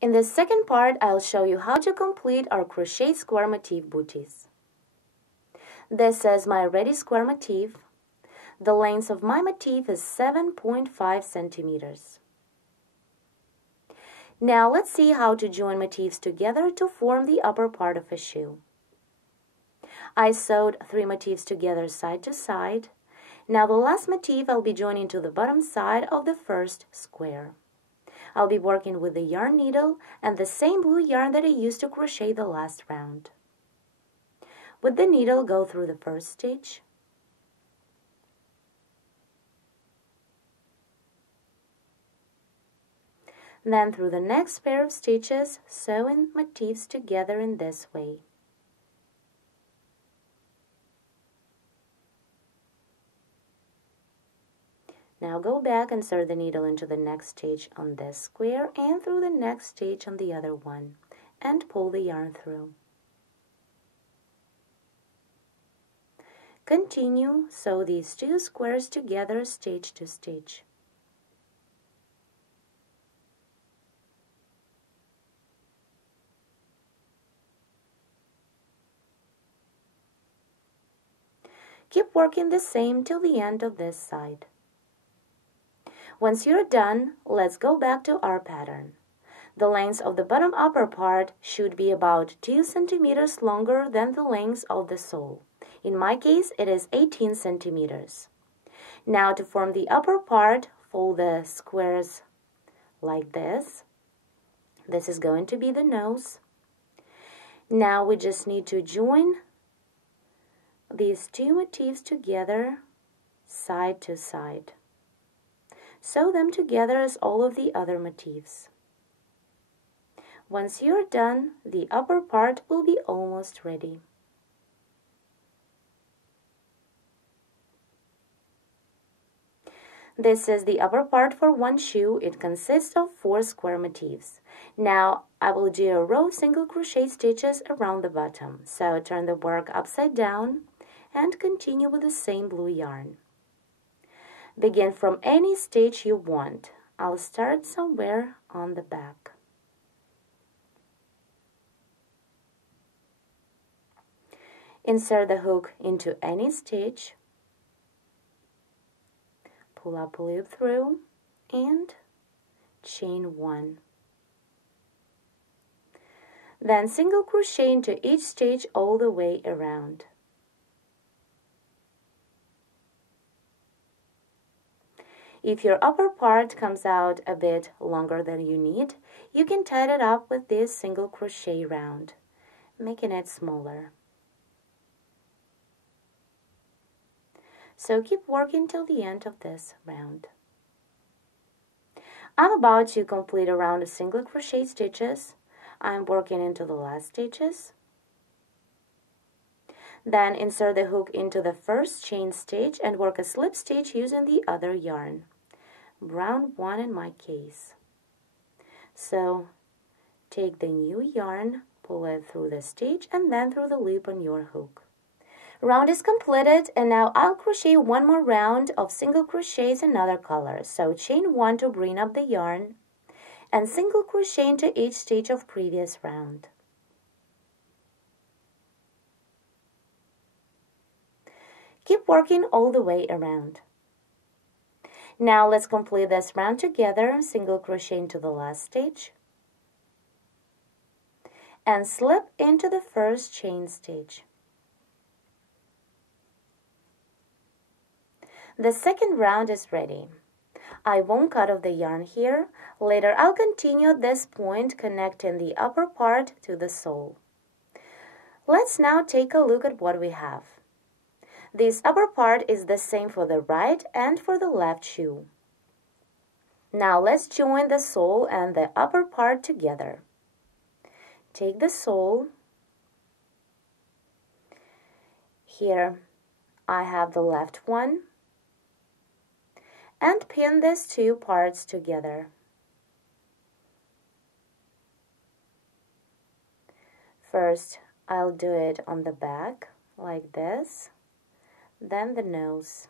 In the second part, I'll show you how to complete our Crochet Square Motif Booties. This is my ready square motif. The length of my motif is 7.5 centimeters. Now let's see how to join motifs together to form the upper part of a shoe. I sewed 3 motifs together side to side. Now the last motif I'll be joining to the bottom side of the first square. I'll be working with the yarn needle and the same blue yarn that I used to crochet the last round. With the needle, go through the first stitch, then through the next pair of stitches, sewing motifs together in this way. Now go back, insert the needle into the next stitch on this square and through the next stitch on the other one, and pull the yarn through. Continue, sew these 2 squares together stitch to stitch. Keep working the same till the end of this side. Once you're done, let's go back to our pattern. The length of the bottom upper part should be about 2 centimeters longer than the length of the sole. In my case, it is 18 centimeters. Now to form the upper part, fold the squares like this. This is going to be the nose. Now we just need to join these 2 motifs together side to side. Sew them together as all of the other motifs. Once you're done, the upper part will be almost ready. This is the upper part for one shoe. It consists of 4 square motifs. Now I will do a row of single crochet stitches around the bottom. So turn the work upside down and continue with the same blue yarn. Begin from any stitch you want. I'll start somewhere on the back. Insert the hook into any stitch. Pull up a loop through and chain 1. Then single crochet into each stitch all the way around. If your upper part comes out a bit longer than you need, you can tie it up with this single crochet round, making it smaller. So keep working till the end of this round. I'm about to complete a round of single crochet stitches. I'm working into the last stitches. Then insert the hook into the first chain stitch and work a slip stitch using the other yarn, brown one in my case. So take the new yarn, pull it through the stitch and then through the loop on your hook. Round is completed, and now I'll crochet one more round of single crochets in other colors. So chain 1 to bring up the yarn and single crochet into each stitch of previous round. Keep working all the way around. Now let's complete this round together. Single crochet into the last stitch and slip into the first chain stitch. The second round is ready. I won't cut off the yarn here. Later I'll continue at this point, connecting the upper part to the sole. Let's now take a look at what we have. This upper part is the same for the right and for the left shoe. Now let's join the sole and the upper part together. Take the sole. Here I have the left one. And pin these 2 parts together. First, I'll do it on the back like this, then the nose.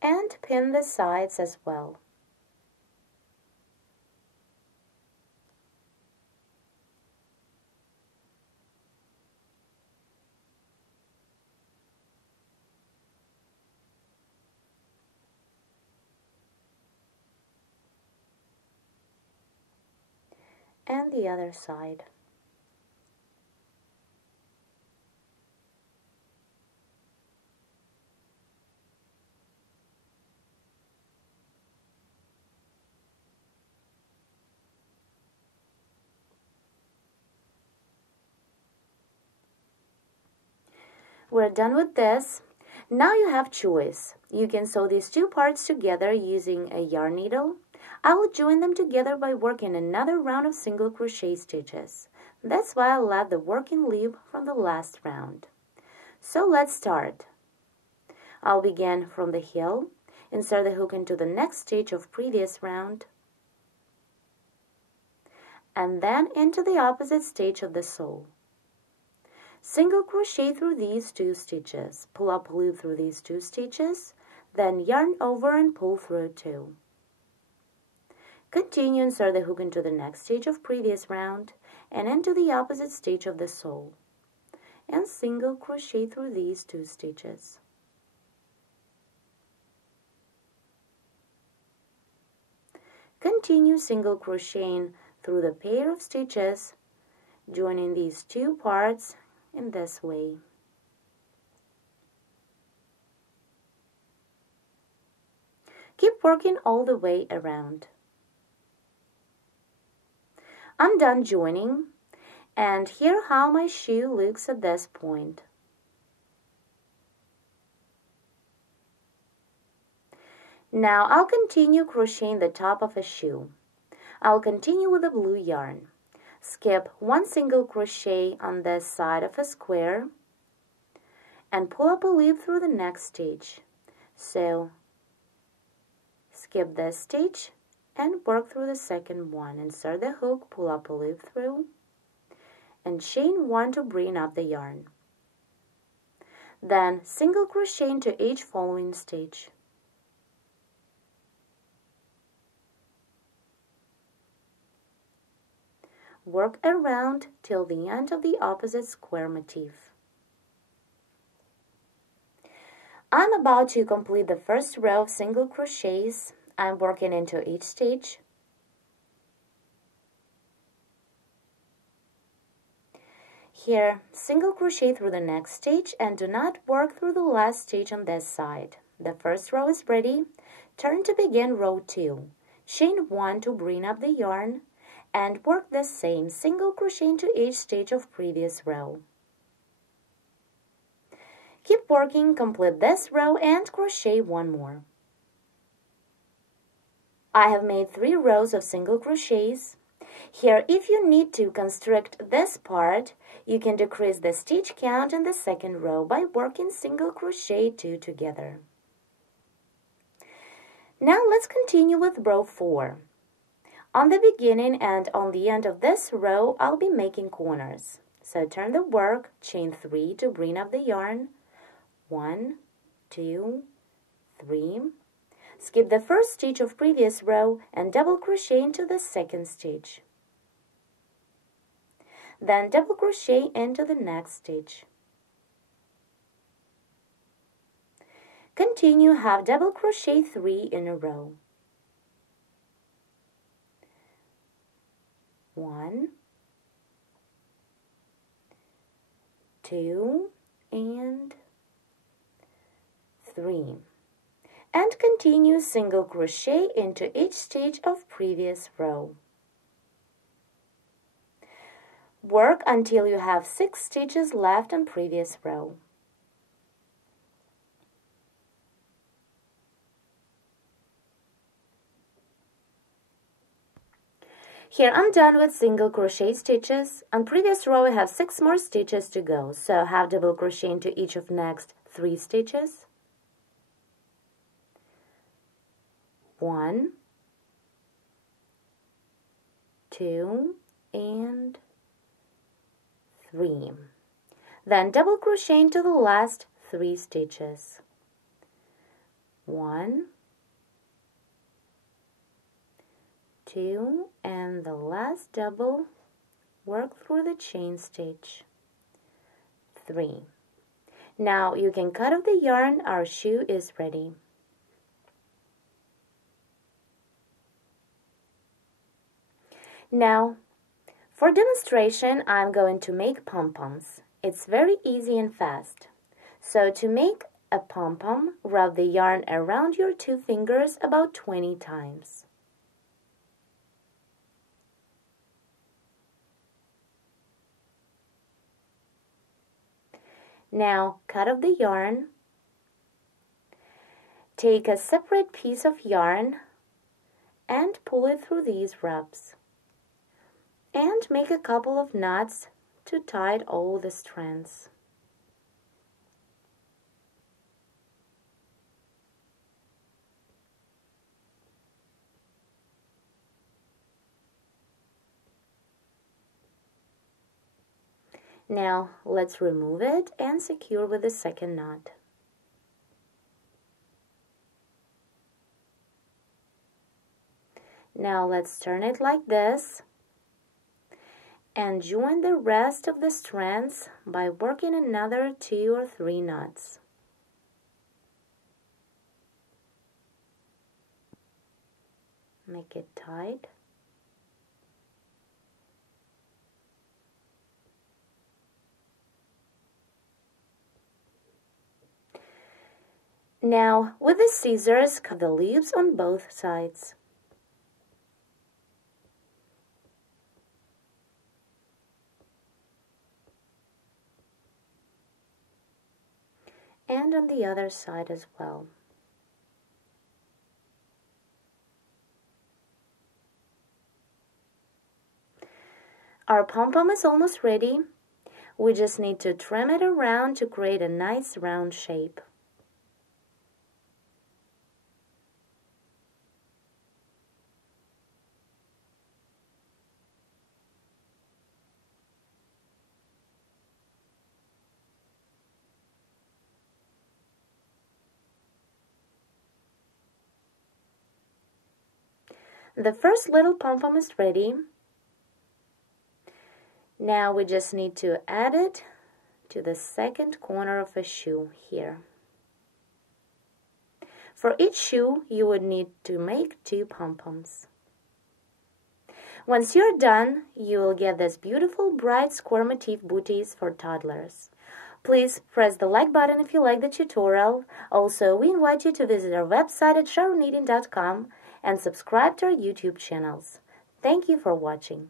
and pin the sides as well. And the other side. We're done with this. Now you have choice. You can sew these two parts together using a yarn needle. I will join them together by working another round of single crochet stitches. That's why I left the working loop from the last round. So let's start. I'll begin from the heel, insert the hook into the next stitch of previous round, and then into the opposite stitch of the sole. Single crochet through these two stitches, pull up a loop through these two stitches, then yarn over and pull through two. Continue, insert the hook into the next stitch of previous round and into the opposite stitch of the sole, and single crochet through these two stitches. Continue single crocheting through the pair of stitches, joining these two parts in this way. Keep working all the way around. I'm done joining, and here how my shoe looks at this point. Now I'll continue crocheting the top of a shoe. I'll continue with the blue yarn. Skip one single crochet on this side of a square and pull up a loop through the next stitch. So skip this stitch and work through the second one. Insert the hook, pull up a loop through, and chain one to bring up the yarn. Then single crochet into each following stitch. Work around till the end of the opposite square motif. I'm about to complete the first row of single crochets. I'm working into each stitch. Here, single crochet through the next stitch and do not work through the last stitch on this side. The first row is ready. Turn to begin row 2. Chain 1 to bring up the yarn and work the same single crochet into each stitch of previous row. Keep working, complete this row and crochet one more. I have made 3 rows of single crochets. Here, if you need to constrict this part, you can decrease the stitch count in the second row by working single crochet 2 together. Now let's continue with row 4. On the beginning and on the end of this row, I'll be making corners. So turn the work, chain 3 to bring up the yarn. 1, 2, 3. Skip the first stitch of previous row and double crochet into the second stitch. Then double crochet into the next stitch. Continue, have double crochet 3 in a row. 1, 2, and 3. And continue single crochet into each stitch of previous row. Work until you have 6 stitches left on previous row. Here I'm done with single crochet stitches. On previous row I have 6 more stitches to go, so have double crochet into each of next 3 stitches. 1, 2, and 3. Then double crochet into the last 3 stitches. 1, 2, and the last double, work through the chain stitch, 3. Now you can cut off the yarn. Our shoe is ready. Now, for demonstration, I'm going to make pom-poms. It's very easy and fast. So to make a pom-pom, wrap the yarn around your 2 fingers about 20 times. Now, cut off the yarn. Take a separate piece of yarn and pull it through these wraps. And make a couple of knots to tie all the strands. Now let's remove it and secure with the second knot. Now let's turn it like this and join the rest of the strands by working another 2 or 3 knots. Make it tight. Now, with the scissors, cut the loops on both sides. And on the other side as well. Our pom-pom is almost ready. We just need to trim it around to create a nice round shape. The first little pom-pom is ready. Now we just need to add it to the second corner of a shoe here. For each shoe, you would need to make 2 pom-poms. Once you're done, you will get this beautiful bright square motif booties for toddlers. Please press the like button if you like the tutorial. Also, we invite you to visit our website at chausson and subscribe to our YouTube channels. Thank you for watching.